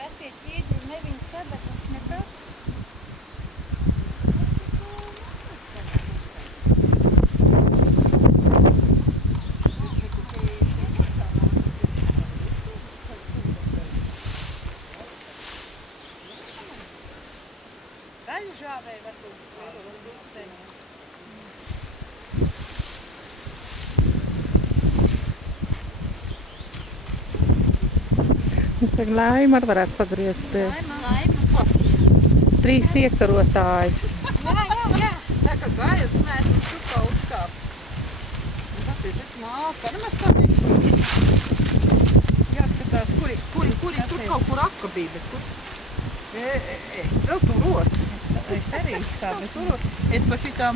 vecie ķīģi un neviņas sadarbs nekas. Daļu žāvēja varbūt lielos busteņiem. Tagad Laima arī varētu pagriezties. Laima. 3 iekarotājs. Jā. Tā kā gājot, mēs šupā uzkāp. Un tas ir māls, arī mēs patīk. Jāskatās, kuri tur kaut kur apkabīja, bet kur? Vēl tur rots. Es arī sabu. Es pa šitām